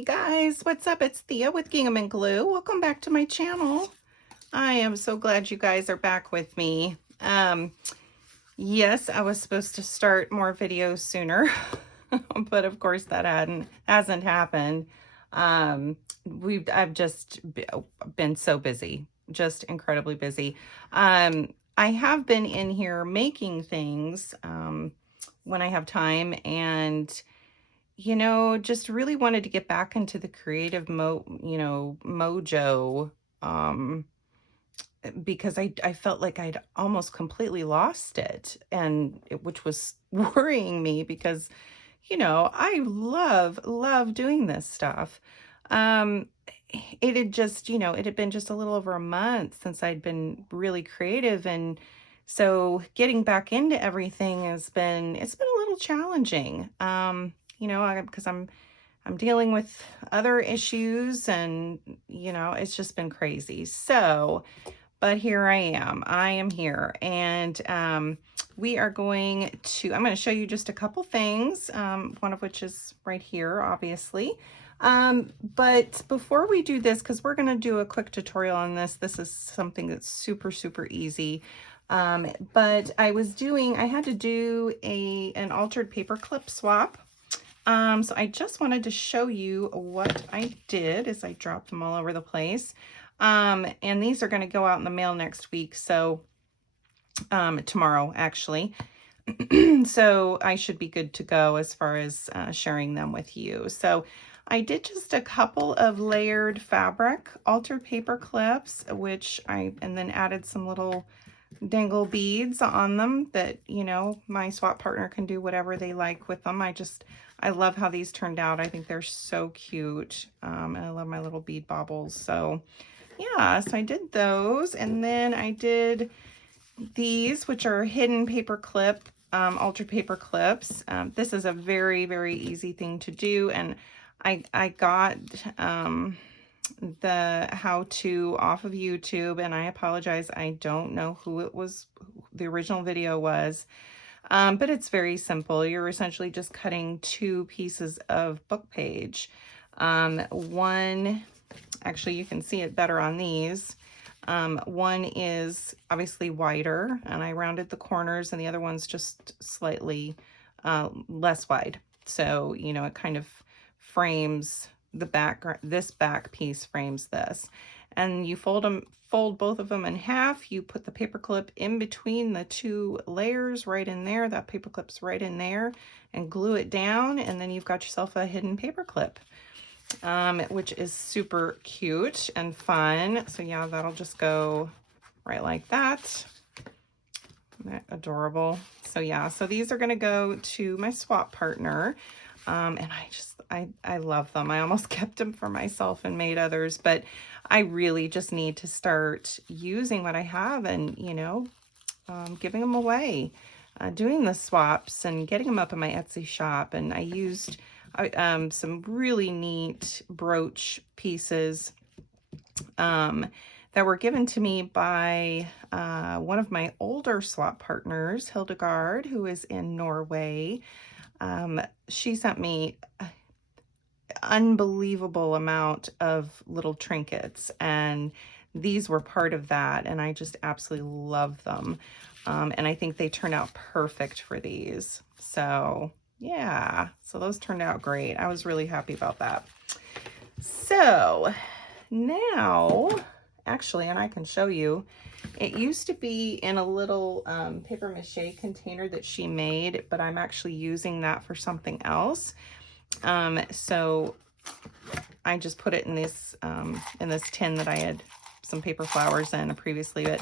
Hey guys, what's up? It's Thea with Gingham and Glue. Welcome back to my channel. I am so glad you guys are back with me. Yes, I was supposed to start more videos sooner, but of course that hasn't happened. I've just been so busy, just incredibly busy. I have been in here making things when I have time, and just really wanted to get back into the creative mojo, um, because I felt like I'd almost completely lost it, which was worrying me because, I love doing this stuff. Um, it had been just a little over a month since I'd been really creative, and so getting back into everything it's been a little challenging. Because I'm dealing with other issues, and it's just been crazy. So, but here I am. I am here, and I'm going to show you just a couple things, one of which is right here, obviously. But before we do this, because we're going to do a quick tutorial on this is something that's super, super easy. But I had to do an altered paper clip swap. So I just wanted to show you what I did as I dropped them all over the place. And these are going to go out in the mail next week. So, tomorrow actually. So I should be good to go as far as sharing them with you. So I did just a couple of layered fabric altered paper clips, and then added some little dangle beads on them that, my swap partner can do whatever they like with them. I love how these turned out. I think they're so cute. And I love my little bead baubles. So yeah, so I did those, and then I did these, which are hidden paper clip, altered paper clips. This is a very, very easy thing to do, and I got the how-to off of YouTube, and I apologize, I don't know who the original video was, but it's very simple. You're essentially just cutting two pieces of book page. Actually, you can see it better on these. One is obviously wider, and I rounded the corners, and the other one's just slightly less wide. So, it kind of frames the back. This back piece frames this. And you fold both of them in half. You put the paper clip in between the two layers right in there. That paper clip's right in there, and glue it down, and then you've got yourself a hidden paper clip. Which is super cute and fun. So yeah, that'll just go right like that. Isn't that adorable? So yeah, so these are going to go to my swap partner. And I love them. I almost kept them for myself and made others, but I really just need to start using what I have and, giving them away, doing the swaps and getting them up in my Etsy shop. And I used some really neat brooch pieces that were given to me by one of my older swap partners, Hildegard, who is in Norway. She sent me an unbelievable amount of little trinkets, and these were part of that, and I just absolutely love them. And I think they turned out perfect for these. So yeah, so those turned out great. I was really happy about that. So now, actually, and I can show you, it used to be in a little paper mache container that she made, but I'm actually using that for something else. So I just put it in this tin that I had some paper flowers in previously. But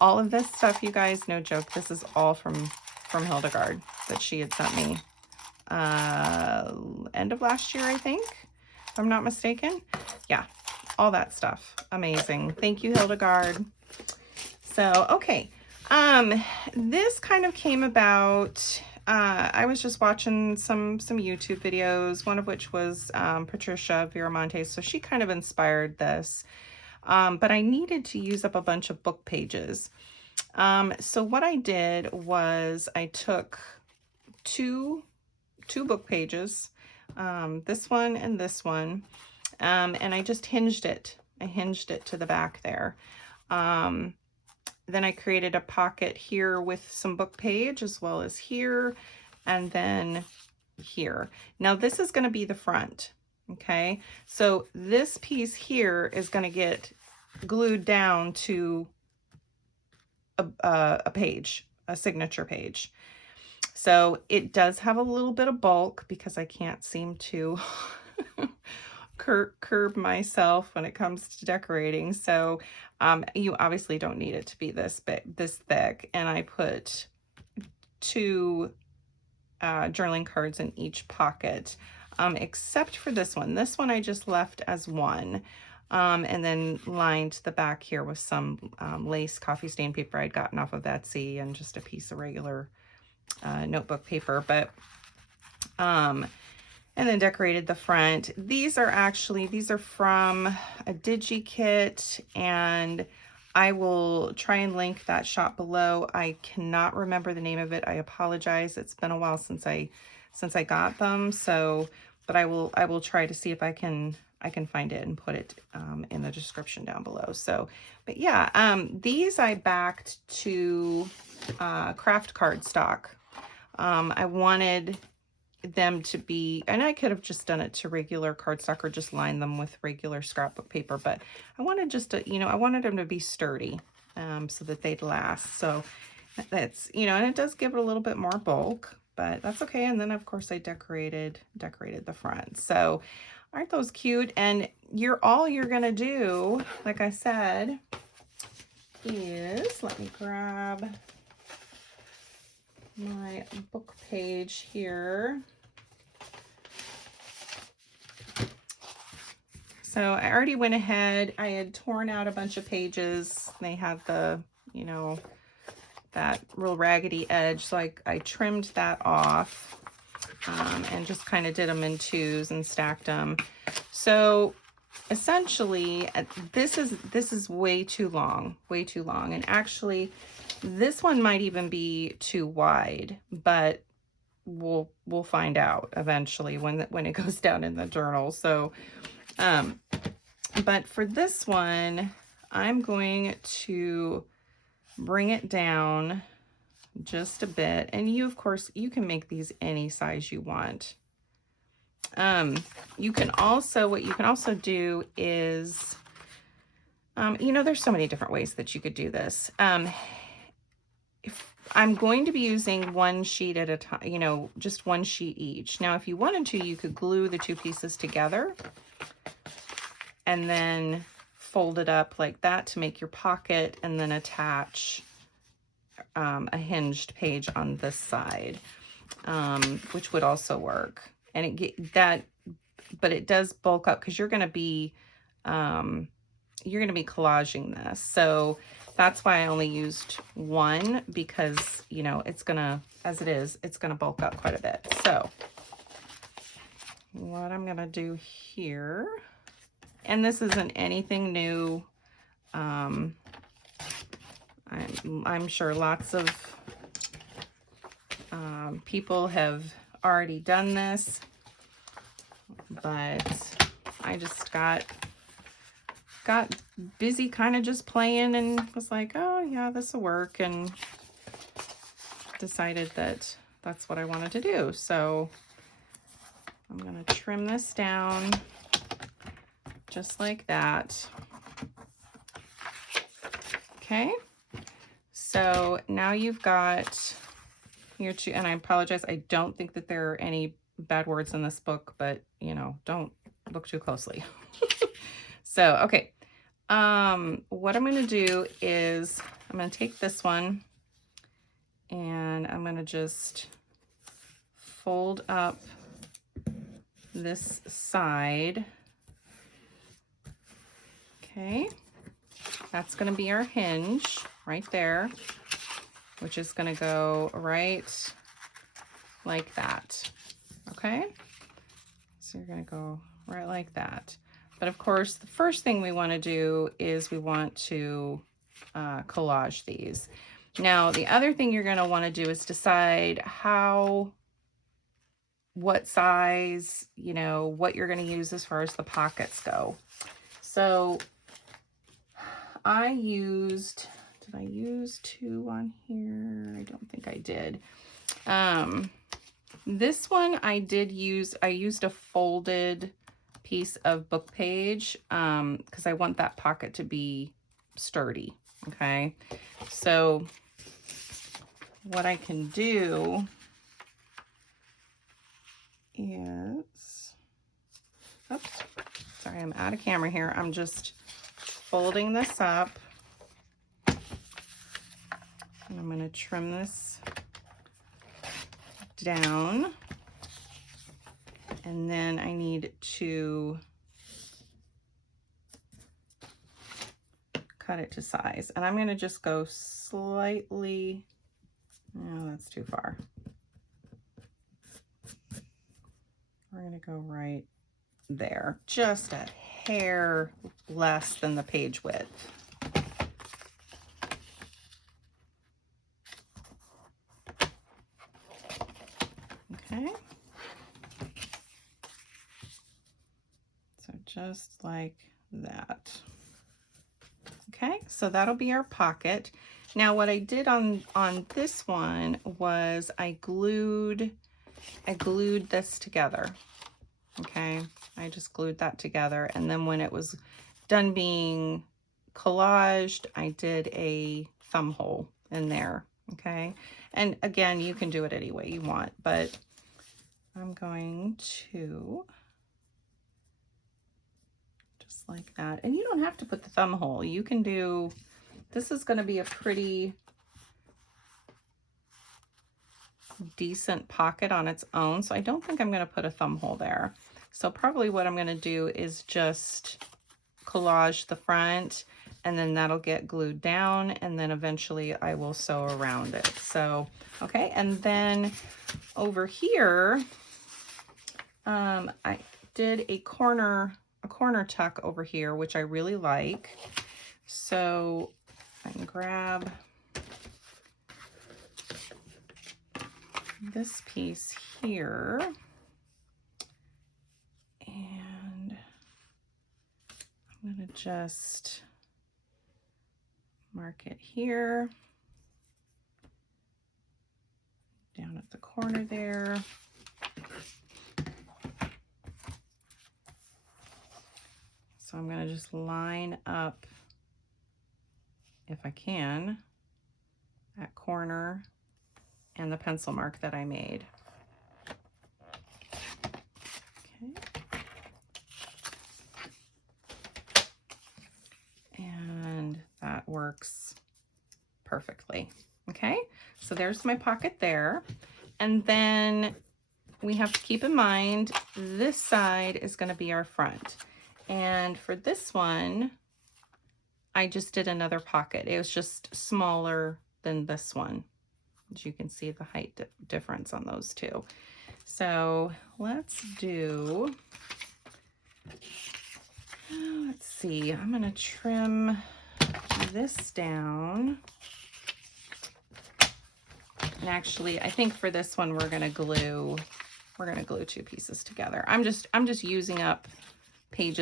all of this stuff, you guys, no joke, this is all from Hildegard that she had sent me end of last year, I think, if I'm not mistaken. Yeah, all that stuff. Amazing. Thank you, Hildegard. So, okay. This kind of came about, I was just watching some YouTube videos, one of which was Patricia Viramontes. So she kind of inspired this. But I needed to use up a bunch of book pages. So what I did was I took two book pages. this one and this one. And I just hinged it. I hinged it to the back there. Then I created a pocket here with some book page as well as here, and then here. Now this is going to be the front. Okay, so this piece here is going to get glued down to a page, a signature page. So it does have a little bit of bulk because I can't seem to curb myself when it comes to decorating. So you obviously don't need it to be this big, this thick. And I put 2 journaling cards in each pocket, except for this one. This one I just left as one. And then lined the back here with some lace coffee stain paper I'd gotten off of Etsy and just a piece of regular notebook paper. But and then decorated the front. These are from a digi kit, and I will try and link that shop below. I cannot remember the name of it. I apologize. It's been a while since I got them. So, but I will try to see if I can find it and put it in the description down below. So, but yeah, these I backed to craft cardstock. I wanted them to be, and I could have just done it to regular cardstock or just line them with regular scrapbook paper, but I wanted just to, I wanted them to be sturdy so that they'd last. So that's, and it does give it a little bit more bulk, but that's okay. And then of course I decorated the front. So aren't those cute? And all you're gonna do, like I said, is, let me grab my book page here. So I already went ahead, I had torn out a bunch of pages. They had the, that real raggedy edge. So I trimmed that off and just kind of did them in 2s and stacked them. So essentially this is way too long. And actually this one might even be too wide, but we'll find out eventually when it goes down in the journal. So but for this one, I'm going to bring it down just a bit. And you, of course, you can make these any size you want. You can also, what you can also do is, there's so many different ways that you could do this. If I'm going to be using one sheet at a time, just one sheet each. Now, if you wanted to, you could glue the 2 pieces together and then fold it up like that to make your pocket, and then attach a hinged page on this side, which would also work. And but it does bulk up because you're going to be collaging this. So that's why I only used one, because it's gonna, as it is, it's gonna bulk up quite a bit. So what I'm gonna do here, and this isn't anything new. I'm sure lots of people have already done this, but I just got busy kind of just playing and was like, oh yeah, this will work, and decided that that's what I wanted to do. So I'm going to trim this down just like that. Okay, so now you've got your 2, and I apologize, I don't think that there are any bad words in this book, but don't look too closely. So okay, what I'm going to do is I'm going to take this one and I'm going to just fold up this side. Okay, that's going to be our hinge right there, which is going to go right like that. Okay, so you're going to go right like that. But of course, the first thing we want to do is we want to collage these. Now, the other thing you're going to want to do is decide how what size, you know, what you're going to use as far as the pockets go. So did I use 2 on here? I don't think I did. This one I used a folded piece of book page because I want that pocket to be sturdy. Okay, so what I can do is, oops, sorry, I'm out of camera here. I'm just folding this up. And I'm going to trim this down. And then I need to cut it to size. And I'm going to just go slightly, no, that's too far. We're going to go right there, just a hair less than the page width. Okay. So just like that. Okay, so that'll be our pocket. Now what I did on this one was I glued this together. Okay, I just glued that together, and then when it was done being collaged, I did a thumb hole in there. Okay, and again, you can do it any way you want, but I'm going to just like that. And you don't have to put the thumb hole. You can do, this is going to be a pretty decent pocket on its own, so I don't think I'm going to put a thumb hole there. So probably what I'm going to do is just collage the front, and then that'll get glued down, and then eventually I will sew around it. So, okay, and then over here, I did a corner tuck over here, which I really like. So I can grab this piece here, and I'm going to just mark it here, down at the corner there. So I'm going to just line up, if I can, that corner and the pencil mark that I made. Okay. And that works perfectly. Okay, so there's my pocket there. And then we have to keep in mind this side is going to be our front. And for this one, I just did another pocket. It was just smaller than this one. As you can see the height difference on those two. So let's do, let's see, I'm going to trim this down. And actually, I think for this one, we're going to glue 2 pieces together. I'm just using up page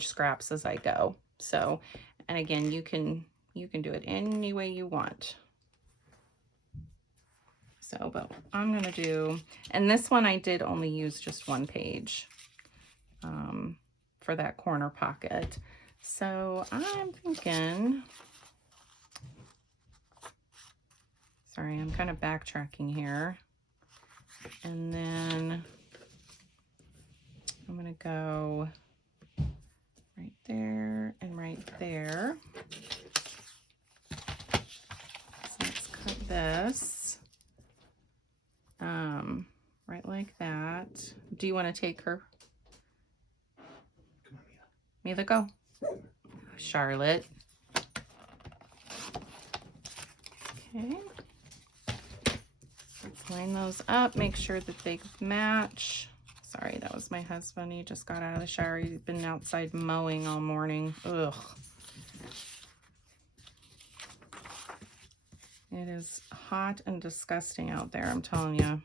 scraps as I go. So, and again, you can do it any way you want. So, but I'm going to do, and this one I did only use just 1 page for that corner pocket. So I'm thinking, sorry, I'm kind of backtracking here. And then I'm going to go right there and right there. So let's cut this. Right like that. Do you want to take her? Come on, Mila, go. Charlotte. Okay. Let's line those up, make sure that they match. Sorry, that was my husband. He just got out of the shower. He's been outside mowing all morning. Ugh. It is hot and disgusting out there, I'm telling you.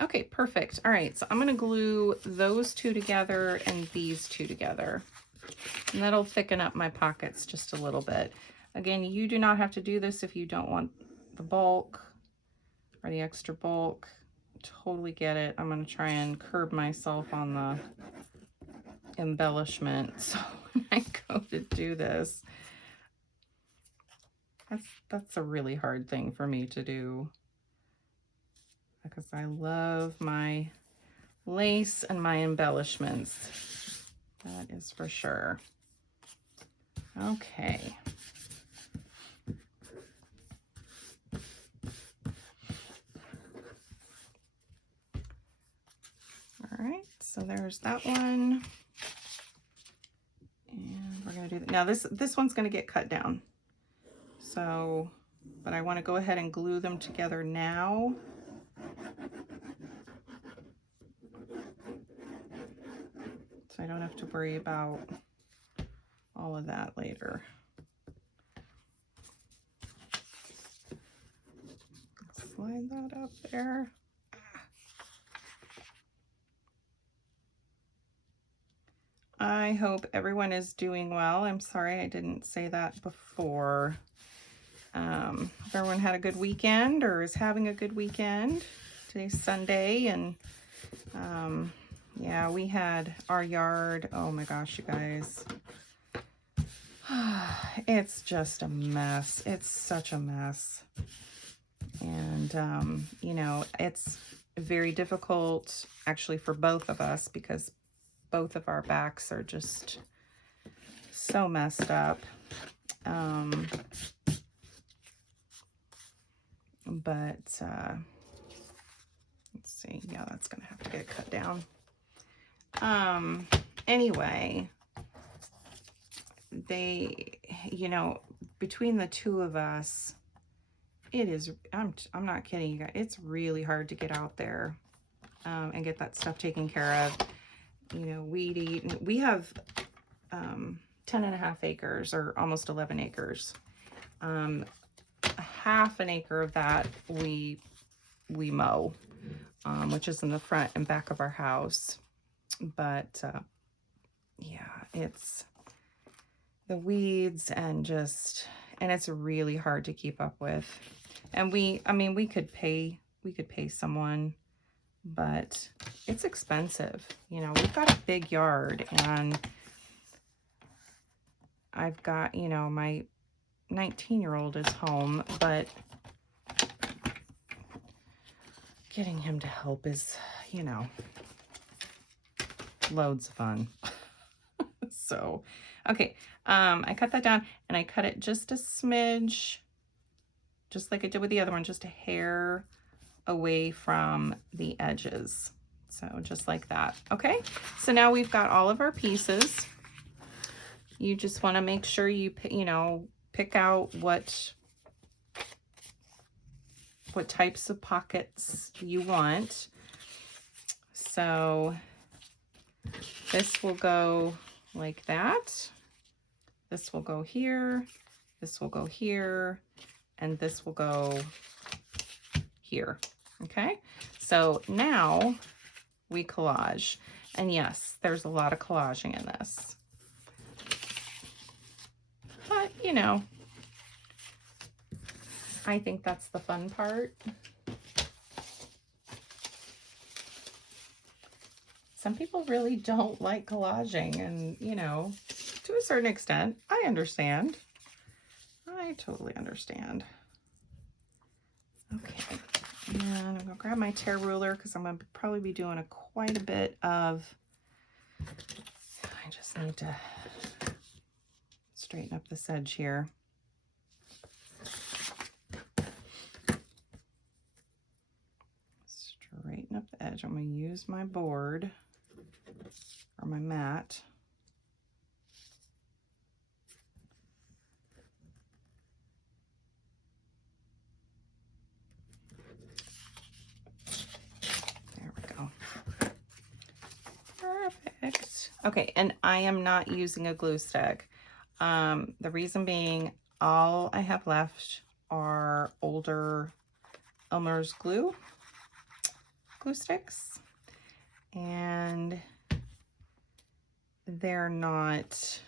Okay, perfect. All right, so I'm gonna glue those two together and these two together. And that'll thicken up my pockets just a little bit. Again, you do not have to do this if you don't want the bulk or the extra bulk. Totally get it. I'm gonna try and curb myself on the embellishment. So when I go to do this, that's a really hard thing for me to do because I love my lace and my embellishments. That is for sure. Okay. All right, so there's that one. And we're gonna do that. Now this one's gonna get cut down. So, but I wanna go ahead and glue them together now. So I don't have to worry about all of that later. Slide that up there. I hope everyone is doing well. I'm sorry I didn't say that before. If everyone had a good weekend or is having a good weekend. Today's Sunday, and yeah, we had our yard. Oh my gosh, you guys. It's just a mess. It's such a mess. And, you know, it's very difficult actually for both of us because both of our backs are just so messed up. But let's see. Yeah, that's gonna have to get cut down. Anyway, they, you know, between the two of us, it is, I'm not kidding you guys, it's really hard to get out there and get that stuff taken care of. You know, weed eat. We have 10.5 acres or almost 11 acres. Half an acre of that we mow, which is in the front and back of our house. But yeah, it's the weeds and it's really hard to keep up with. And I mean, we could pay someone, but it's expensive. You know, we've got a big yard, and I've got, you know, my 19-year-old is home, but getting him to help is, you know, loads of fun. So, okay, I cut that down, and I cut it just a smidge, just like I did with the other one, just a hair away from the edges. So just like that. Okay, so now we've got all of our pieces. You just want to make sure you know, pick out what types of pockets you want. So this will go like that. This will go here. This will go here. And this will go here. Okay, so now we collage. And yes, there's a lot of collaging in this. But, you know, I think that's the fun part. Some people really don't like collaging, and, you know, to a certain extent, I understand. I totally understand. Okay, and I'm gonna grab my tear ruler because I'm gonna probably be doing quite a bit of, I just need to straighten up this edge here. Straighten up the edge. I'm going to use my board or my mat. There we go. Perfect. Okay, and I am not using a glue stick. The reason being, all I have left are older Elmer's glue. glue sticks, and they're not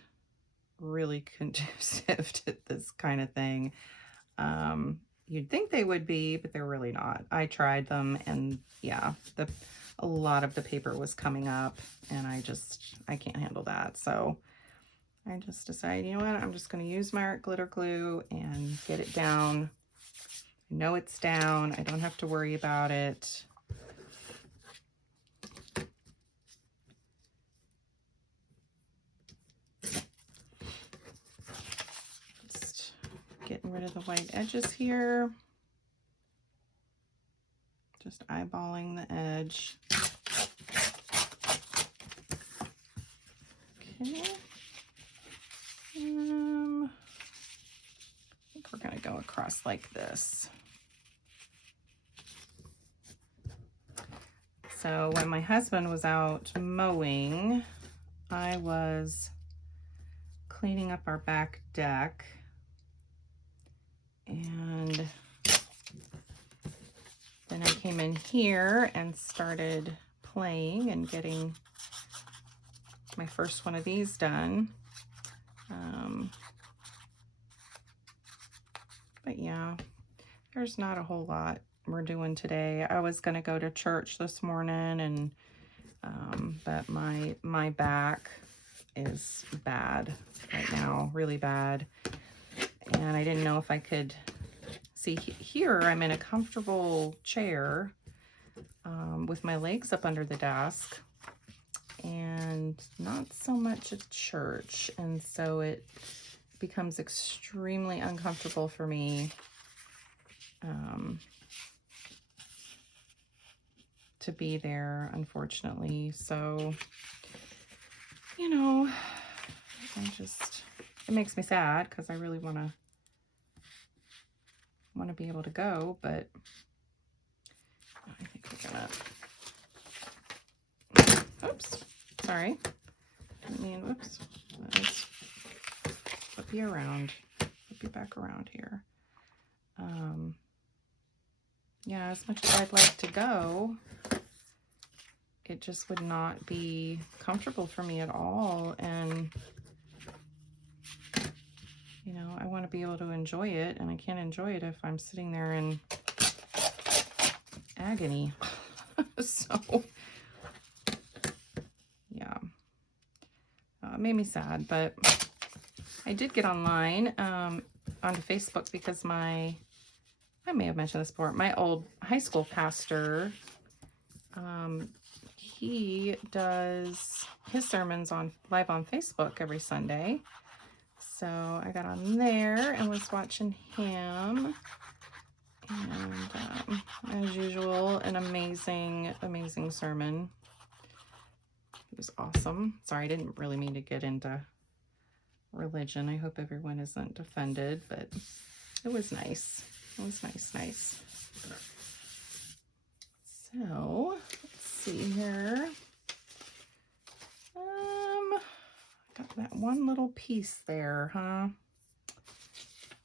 really conducive to this kind of thing. You'd think they would be, but they're really not. I tried them, and yeah, a lot of the paper was coming up, and I can't handle that. So I just decided, you know what, I'm just going to use my art glitter glue and get it down. I know it's down. I don't have to worry about it. Just getting rid of the white edges here. Just eyeballing the edge. Okay. I think we're going to go across like this. So when my husband was out mowing, I was cleaning up our back deck, and then I came in here and started playing and getting my first one of these done. But yeah, there's not a whole lot we're doing today. I was going to go to church this morning, and but my back is bad right now, really bad, and I didn't know if I could see. Here I'm in a comfortable chair with my legs up under the desk, and not so much at church, and so it becomes extremely uncomfortable for me to be there, unfortunately. So, you know, it makes me sad because I really want to be able to go, but I think we're gonna, oops, sorry, I mean, whoops, let's flip you around, flip you back around here. Yeah, as much as I'd like to go, it just would not be comfortable for me at all, and you know, I want to be able to enjoy it, and I can't enjoy it if I'm sitting there in agony. So yeah, it made me sad, but I did get online onto Facebook because I may have mentioned this before, my old high school pastor, he does his sermons live on Facebook every Sunday. So I got on there and was watching him, and as usual, an amazing sermon. It was awesome. Sorry, I didn't really mean to get into religion. I hope everyone isn't offended, but it was nice. It was nice. So let's see here. Got that one little piece there, huh?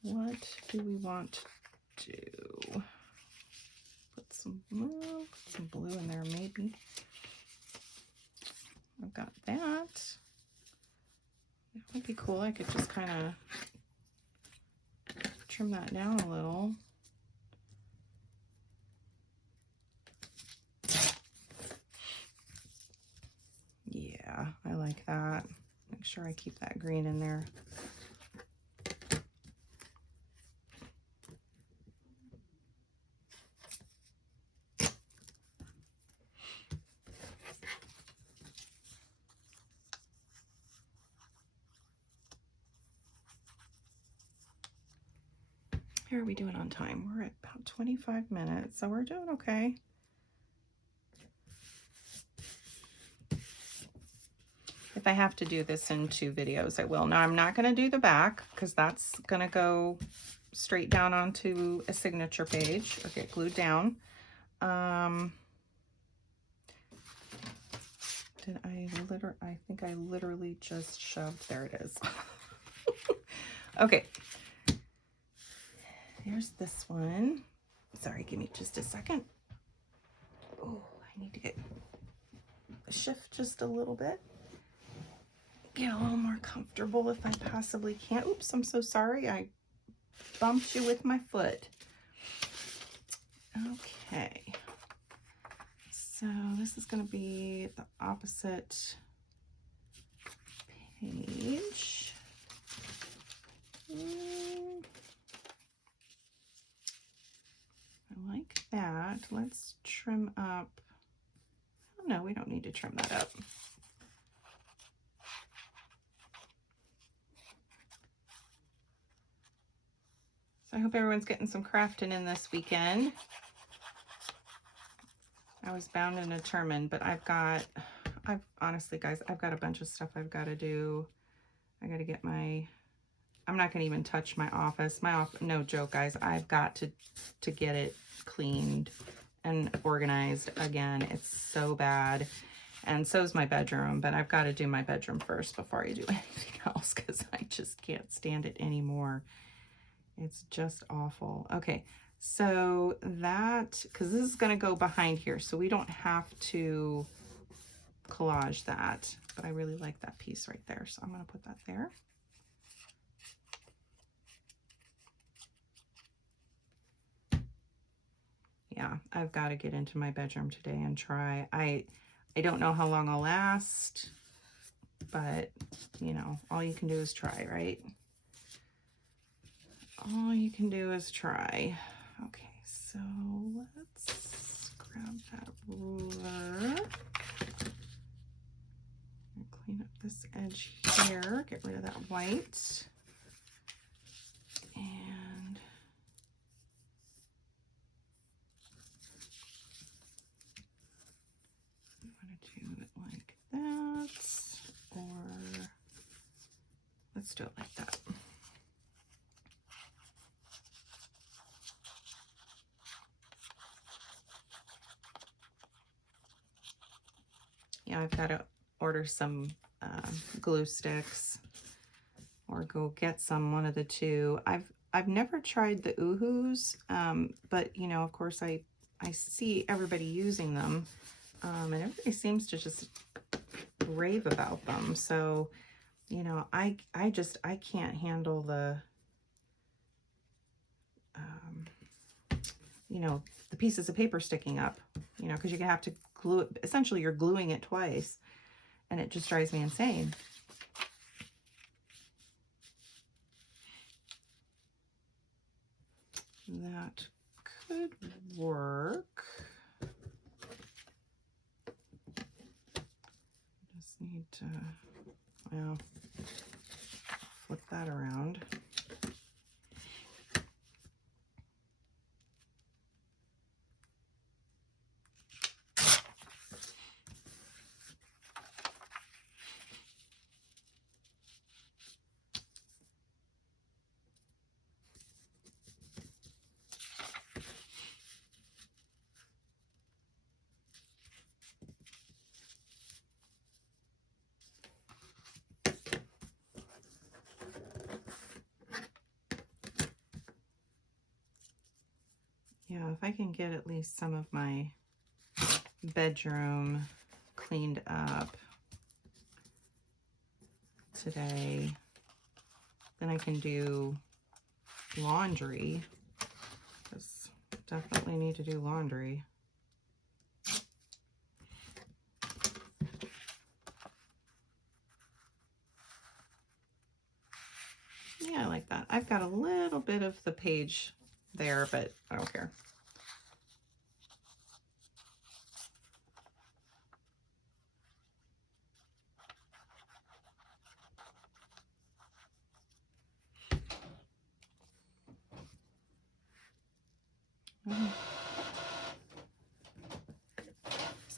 What do we want to do? Put some blue in there, maybe. I've got that. That would be cool. I could just kind of trim that down a little. Yeah, I like that. Make sure I keep that green in there. How are we doing on time? We're at about 25 minutes, so we're doing okay. If I have to do this in 2 videos, I will. Now, I'm not going to do the back because that's going to go straight down onto a signature page or get glued down. I think I literally just shoved, there it is. Okay. Here's this one. Sorry, give me just a second. Oh, I need to get shift just a little bit. Get a little more comfortable if I possibly can. Oops, I'm so sorry. I bumped you with my foot. Okay. So this is going to be the opposite page. I like that. Let's trim up. Oh, no, we don't need to trim that up. So I hope everyone's getting some crafting in this weekend. I was bound and determined, but honestly, guys, I've got a bunch of stuff I've got to do. I got to get I'm not going to even touch my office. No joke, guys. I've got to get it cleaned and organized again. It's so bad. And so is my bedroom, but I've got to do my bedroom first before I do anything else because I just can't stand it anymore. It's just awful. Okay, so because this is going to go behind here, so we don't have to collage that, but I really like that piece right there, so I'm going to put that there. Yeah, I've got to get into my bedroom today and try. I don't know how long I'll last, but, you know, all you can do is try, right? All you can do is try. Okay, so let's grab that ruler. Clean up this edge here, get rid of that white. And I'm going to do it like that, or let's do it like that. Yeah, I've got to order some glue sticks or go get one of the two. I've never tried the Oohoo's, but you know, of course I see everybody using them, and everybody seems to just rave about them. So, you know, I can't handle the you know, the pieces of paper sticking up, you know, because you have to glue it. Essentially, you're gluing it twice, and it just drives me insane. That could work. Just need to, well, flip that around. Yeah, if I can get at least some of my bedroom cleaned up today, then I can do laundry, because definitely need to do laundry. Yeah, I like that. I've got a little bit of the page there, but I don't care.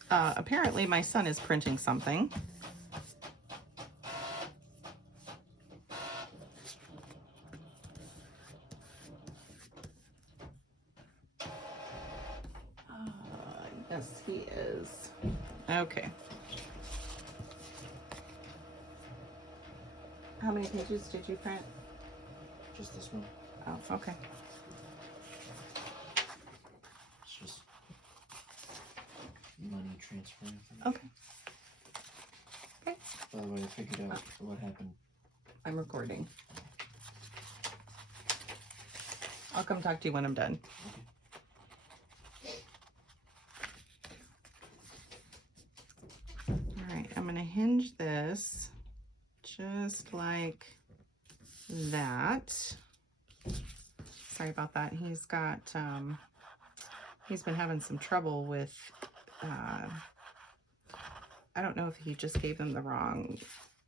Apparently my son is printing something. Yes, he is. Okay. How many pages did you print? Just this one. Oh, okay. It's just money transfer anything. Okay. Okay. By the way, I figured out what happened. I'm recording. I'll come talk to you when I'm done. Okay. All right, I'm gonna hinge this just like that. Sorry about that. He's got, he's been having some trouble with, I don't know if he just gave them the wrong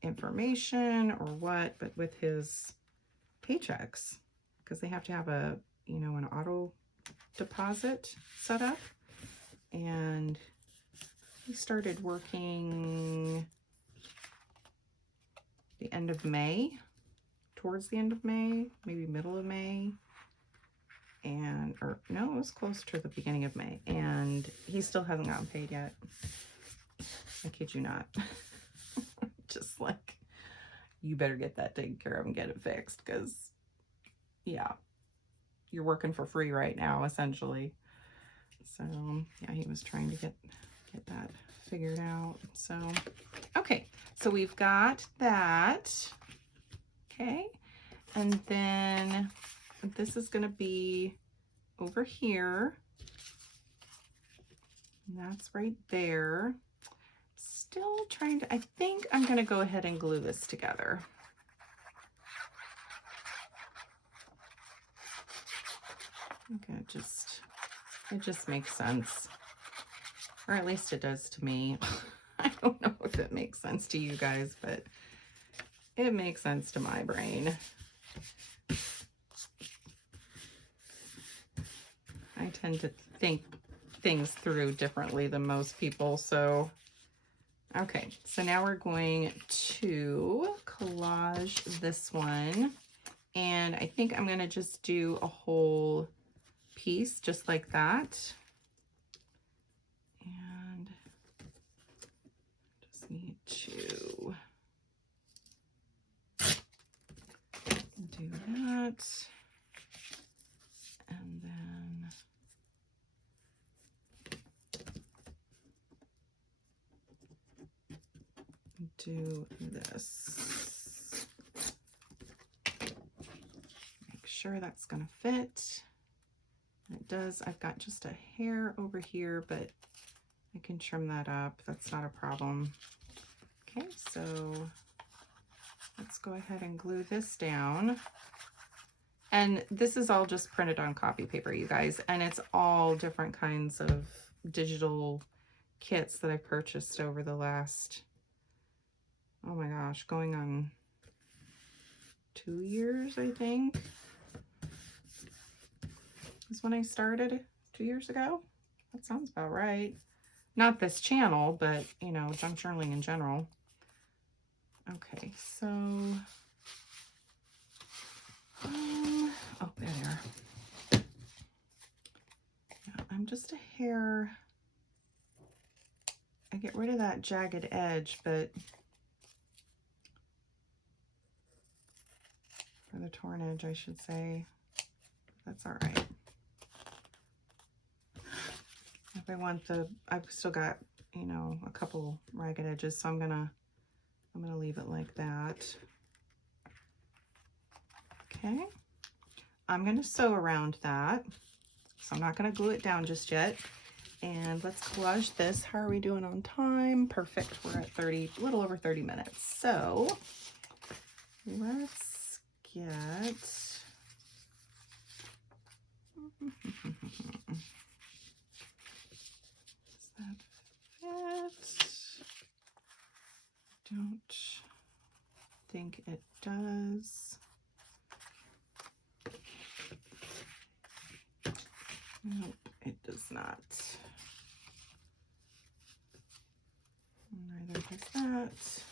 information or what, but with his paychecks, because they have to have a, you know, an auto deposit set up. And he started working the end of May, towards the end of May, maybe middle of May. And, or no, it was close to the beginning of May. And he still hasn't gotten paid yet. I kid you not. Just like, you better get that taken care of and get it fixed, because, yeah, you're working for free right now, essentially. So, yeah, he was trying to get that figured out. So, okay, so we've got that. Okay, and then this is going to be over here. And that's right there. Still trying to, I think I'm going to go ahead and glue this together. Okay, it just makes sense. Or at least it does to me. I don't know if it makes sense to you guys, but it makes sense to my brain. I tend to think things through differently than most people, so okay, so now we're going to collage this one, and I think I'm going to just do a whole piece just like that. And just need to do that. And then do this. Make sure that's gonna fit. It does. I've got just a hair over here, but I can trim that up. That's not a problem. Okay, so let's go ahead and glue this down. And this is all just printed on copy paper, you guys, and it's all different kinds of digital kits that I've purchased over the last, oh my gosh, going on 2 years, I think. Is when I started 2 years ago. That sounds about right. Not this channel, but, you know, junk journaling in general. Okay, so, oh, there they are. Yeah, I'm just a hair, I get rid of that jagged edge, but or the torn edge, I should say. That's all right. If I want the, I've still got, you know, a couple ragged edges, so I'm gonna leave it like that. Okay. I'm gonna sew around that, so I'm not gonna glue it down just yet. And let's collage this. How are we doing on time? Perfect. We're at 30, a little over 30 minutes. So let's get does that fit? Don't think it does. Nope, it does not. Neither does that.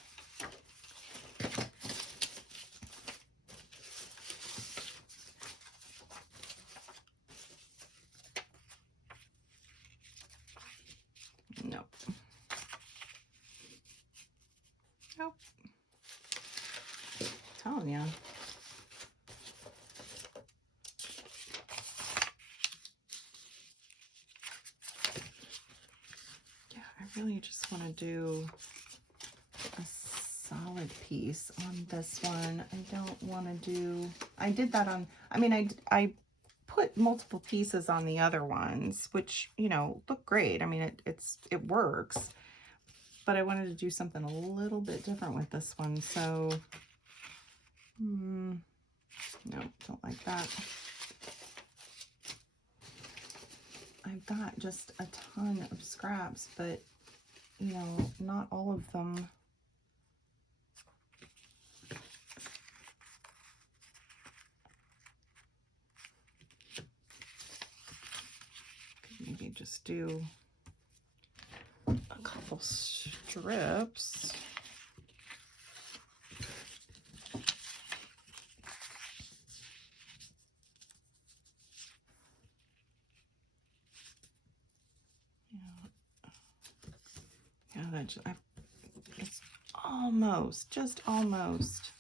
Nope. Nope. I'm telling you. Yeah, I really do a solid piece on this one. I don't want to do, I did that on, I mean, I put multiple pieces on the other ones, which, you know, look great. I mean, it works, but I wanted to do something a little bit different with this one. So, no, don't like that. I've got just a ton of scraps, but, you know, not all of them. Maybe just do a couple strips. Yeah, it's almost, just almost.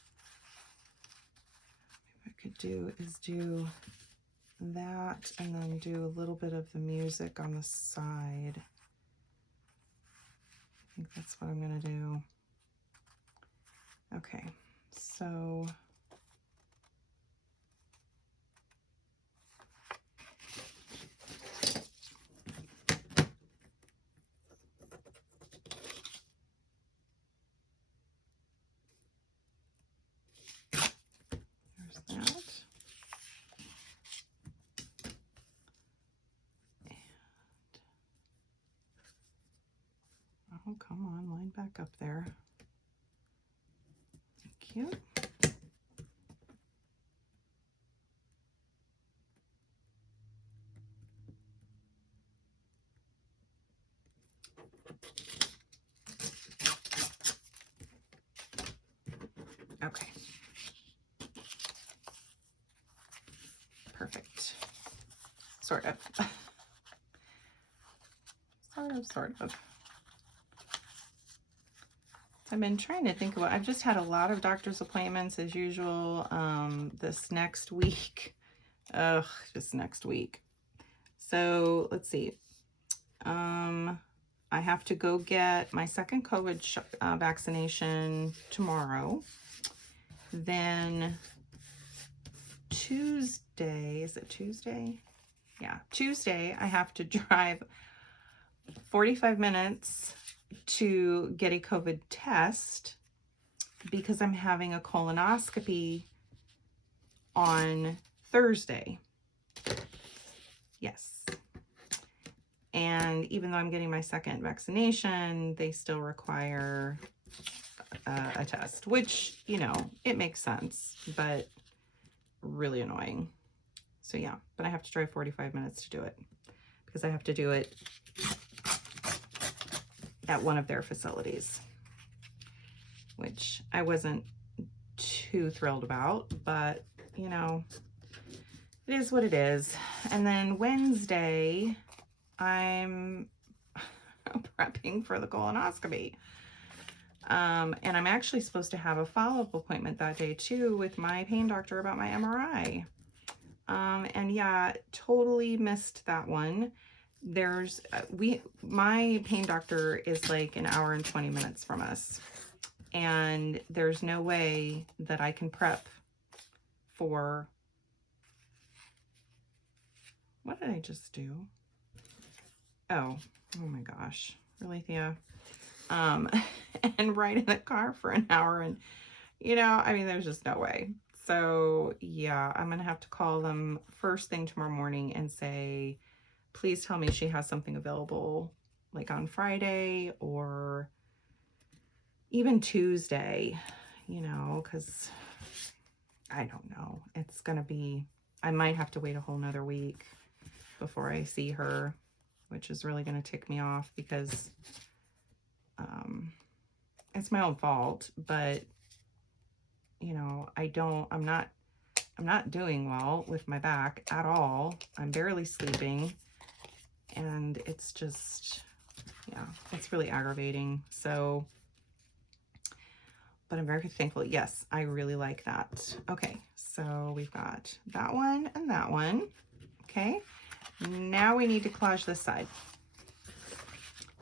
What I could do is do that and then do a little bit of the music on the side. I think that's what I'm gonna do. Okay, so there's that. Oh, come on, line back up there. Thank you. Okay. Perfect. Sort of. Sort of. I've been trying to think about, I've just had a lot of doctor's appointments as usual this next week. Ugh, just next week. So let's see. I have to go get my second COVID vaccination tomorrow. Then Tuesday, is it Tuesday? Yeah, Tuesday I have to drive 45 minutes to get a COVID test because I'm having a colonoscopy on Thursday. Yes. And even though I'm getting my second vaccination, they still require a test, which, you know, it makes sense, but really annoying. So yeah, but I have to drive 45 minutes to do it because I have to do it at one of their facilities, which I wasn't too thrilled about, but you know, it is what it is. And then Wednesday, I'm prepping for the colonoscopy. And I'm actually supposed to have a follow-up appointment that day too with my pain doctor about my MRI. And yeah, totally missed that one. There's, my pain doctor is like an hour and 20 minutes from us. And there's no way that I can prep for, what did I just do? Oh my gosh, really, Thea? And ride in the car for an hour and, you know, I mean, there's just no way. So yeah, I'm gonna have to call them first thing tomorrow morning and say, please tell me she has something available like on Friday or even Tuesday, you know, because I don't know. It's gonna be, I might have to wait a whole nother week before I see her, which is really gonna tick me off because it's my own fault, but you know, I'm not doing well with my back at all. I'm barely sleeping and it's just, yeah, it's really aggravating. So, but I'm very thankful. Yes, I really like that. Okay, so we've got that one and that one. Okay, now we need to collage this side.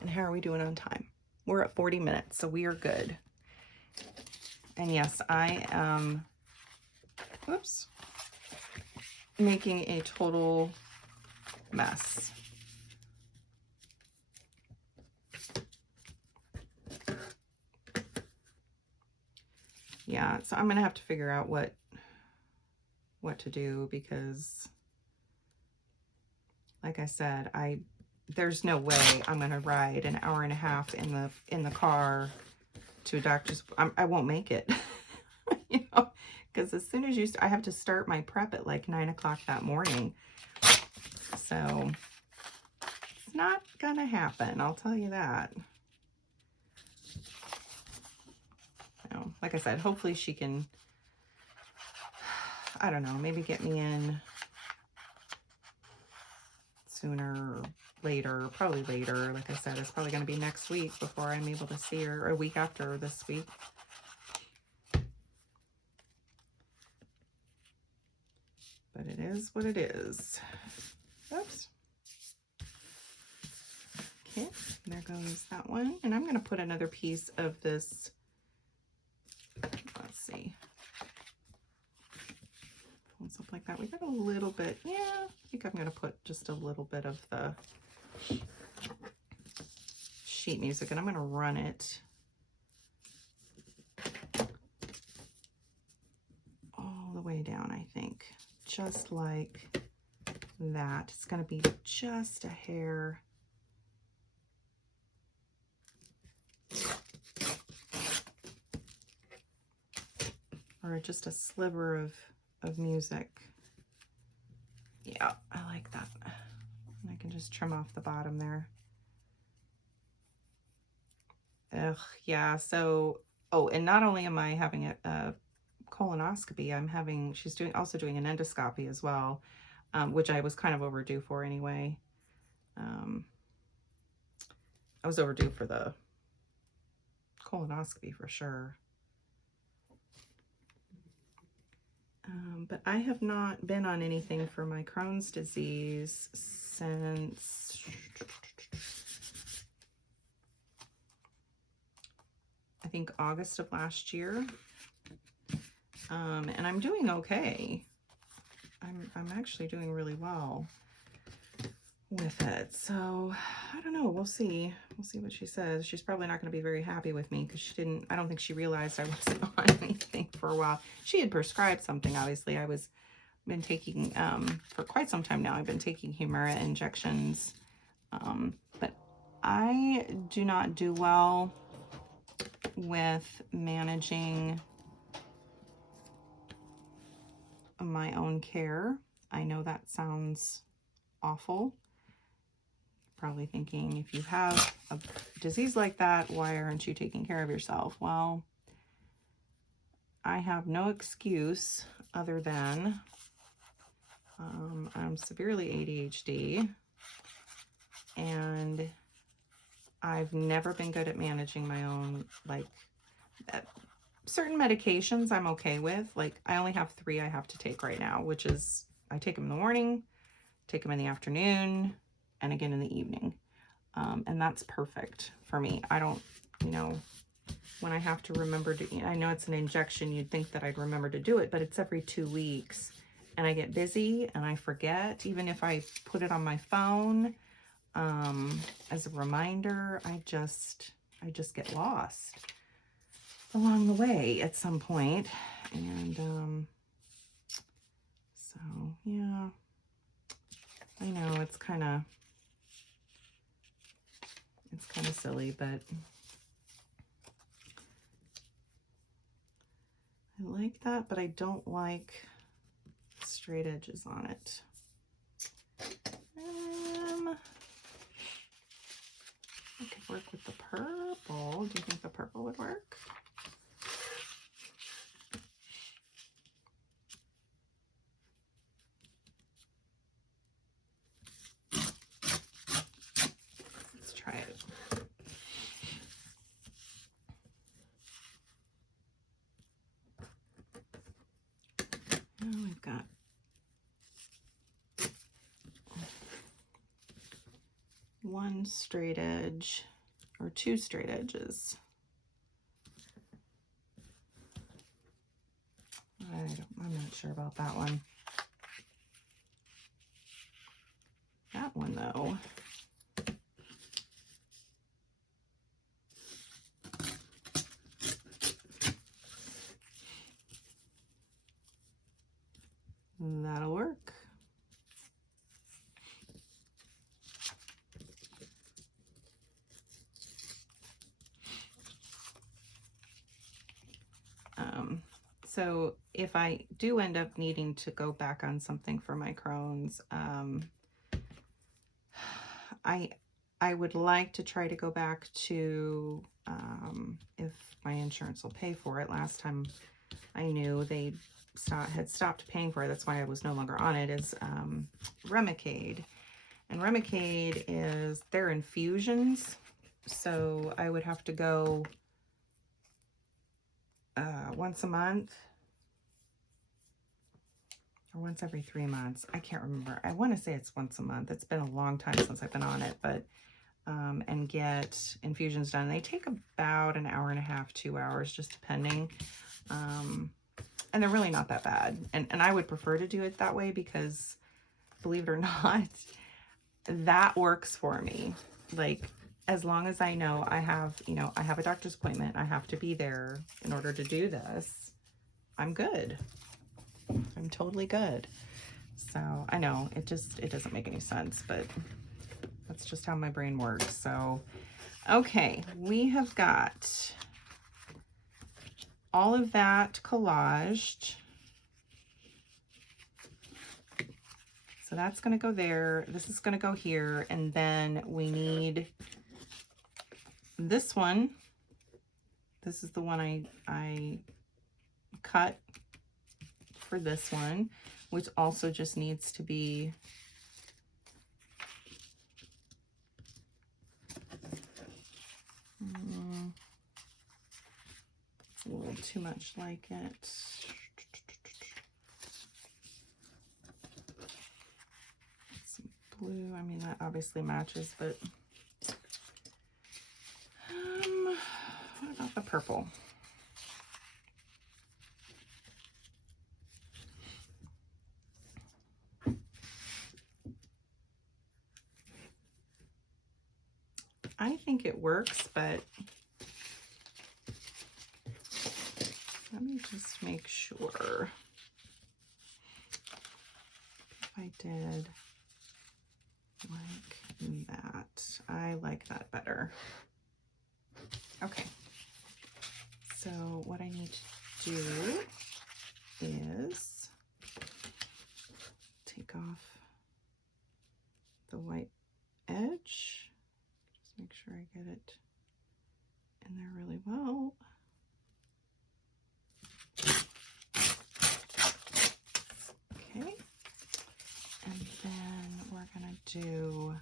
And how are we doing on time? We're at 40 minutes, so we are good. And yes, I am, whoops, making a total mess. Yeah, so I'm gonna have to figure out what to do, because like I said, there's no way I'm gonna ride an hour and a half in the car to a doctor's. I won't make it. You know, because as soon as I have to start my prep at like 9 o'clock that morning, so it's not gonna happen, I'll tell you that. So, like I said, hopefully she can, I don't know, maybe get me in sooner or later, probably later. Like I said, it's probably going to be next week before I'm able to see her, or a week after this week. But it is what it is. Oops. Okay, there goes that one. And I'm going to put another piece of this, let's see, folds up like that. We got a little bit, yeah, I think I'm going to put just a little bit of the sheet music, and I'm going to run it all the way down, I think, just like that. It's going to be just a hair. Or just a sliver of music. Yeah, I like that. And I can just trim off the bottom there. Ugh, yeah, so, oh, and not only am I having a colonoscopy, she's also doing an endoscopy as well, which I was kind of overdue for anyway. I was overdue for the colonoscopy for sure. But I have not been on anything for my Crohn's disease since, I think, August of last year. And I'm doing okay. I'm actually doing really well with it. So I don't know. We'll see. We'll see what she says. She's probably not going to be very happy with me, because I don't think she realized I wasn't on anything for a while. She had prescribed something, obviously. Been taking, for quite some time now, I've been taking Humira injections. But I do not do well with managing my own care. I know that sounds awful. Probably thinking, if you have a disease like that, why aren't you taking care of yourself? Well, I have no excuse other than I'm severely ADHD, and I've never been good at managing my own, like, certain medications I'm okay with. Like, I only have 3 I have to take right now, which is, I take them in the morning, take them in the afternoon, and again in the evening. And that's perfect for me. I don't, you know, when I have to remember to, I know it's an injection, you'd think that I'd remember to do it, but it's every 2 weeks. And I get busy and I forget, even if I put it on my phone as a reminder. I just get lost along the way at some point. And so yeah, I know it's kind of silly, but I like that, but I don't like straight edges on it. I could work with the purple. Do you think the purple would work? Let's try it. Now we've got one straight edge or 2 straight edges. I'm not sure about that one. That one though. That'll work. So if I do end up needing to go back on something for my Crohn's, I would like to try to go back to, if my insurance will pay for it. Last time I knew they had stopped paying for it. That's why I was no longer on it, is Remicade. And Remicade is their infusions. So I would have to go once a month or once every 3 months. I can't remember. I want to say it's once a month. It's been a long time since I've been on it, but and get infusions done. They take about an hour and a half, 2 hours, just depending. And they're really not that bad. And I would prefer to do it that way because, believe it or not, that works for me. Like, as long as I know I have, I have a doctor's appointment, I have to be there in order to do this, I'm good. I'm totally good. So I know it doesn't make any sense, but that's just how my brain works. So, okay, we have got all of that collaged. So that's going to go there. This is going to go here. And then we need this one. This is the one I cut for this one, which also just needs to be it's a little too much like it. Some blue, I mean that obviously matches, but what about the purple? I think it works, but let me just make sure. If I did like that, I like that better. Okay, so what I need to do is take off the white edge. Just make sure I get it in there really well. Okay, and then we're gonna do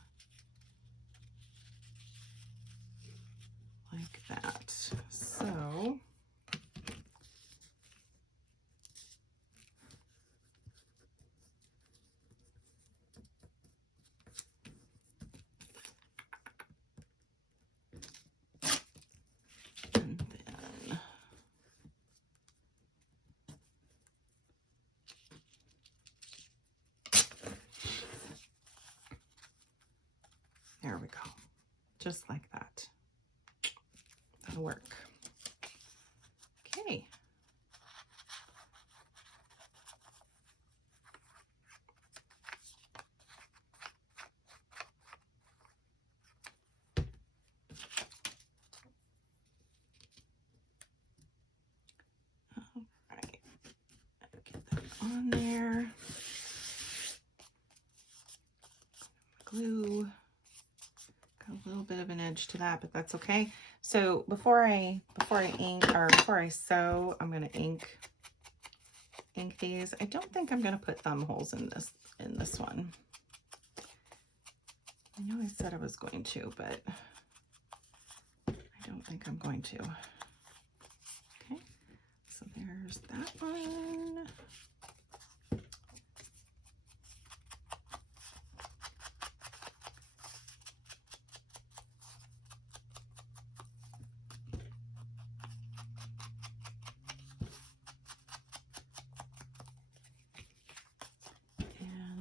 like that. So and then there we go, just like that. That'll work. Okay. All right. Get that on there. Glue. Got a little bit of an edge to that, but that's okay. So before I ink, or before I sew, I'm going to ink these. I don't think I'm going to put thumb holes in this one. I know I said I was going to, but I don't think I'm going to. Okay, so there's that one.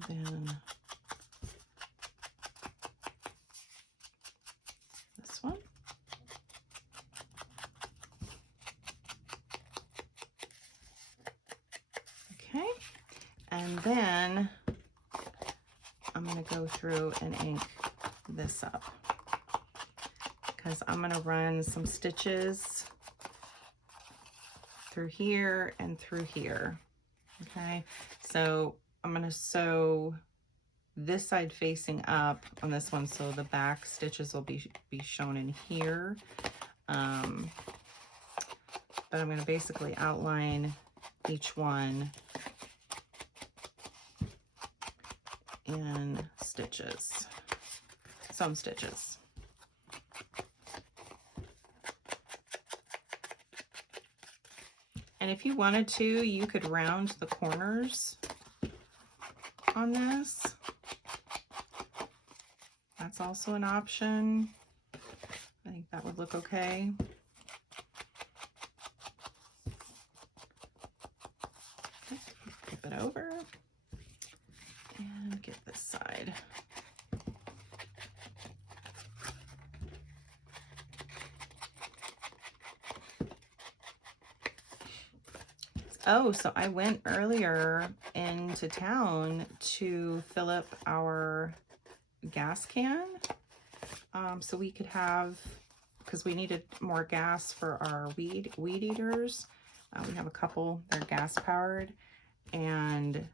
then this one. Okay, and then I'm going to go through and ink this up because I'm going to run some stitches through here and through here. Okay, so I'm going to sew this side facing up on this one, so the back stitches will be shown in here. But I'm going to basically outline each one in stitches, some stitches. And if you wanted to, you could round the corners on this. That's also an option. I think that would look okay. Okay, flip it over and get this side. Oh, so I went earlier into town to fill up our gas can, so we could have, because we needed more gas for our weed eaters. We have a couple, they're gas powered, and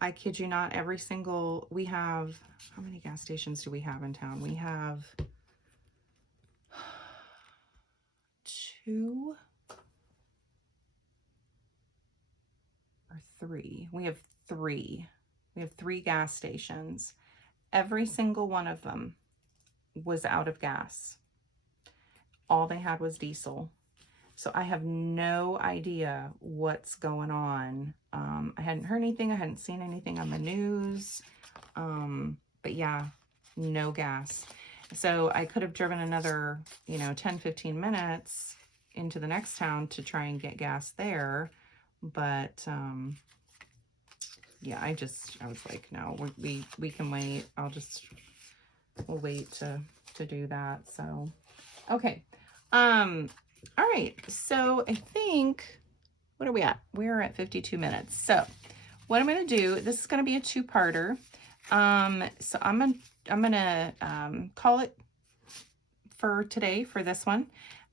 I kid you not, every single, we have, how many gas stations do we have in town? We have 2 or 3. We have 3. We have 3 gas stations. Every single one of them was out of gas. All they had was diesel. So I have no idea what's going on. I hadn't heard anything. I hadn't seen anything on the news. But yeah, no gas. So I could have driven another, 10, 15 minutes into the next town to try and get gas there. But yeah, I was like, no, we can wait. We'll wait to do that. So, okay. All right. So I think, what are we at? We're at 52 minutes. So what I'm going to do, this is going to be a 2-parter. So I'm going to call it for today for this one.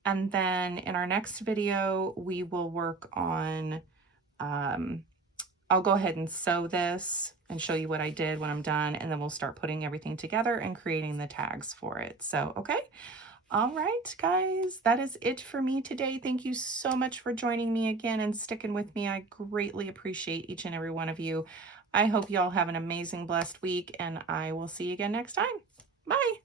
And then in our next video, we will work on, I'll go ahead and sew this and show you what I did when I'm done, and then we'll start putting everything together and creating the tags for it. So, okay. All right, guys, that is it for me today. Thank you so much for joining me again and sticking with me. I greatly appreciate each and every one of you. I hope y'all have an amazing, blessed week, and I will see you again next time. Bye.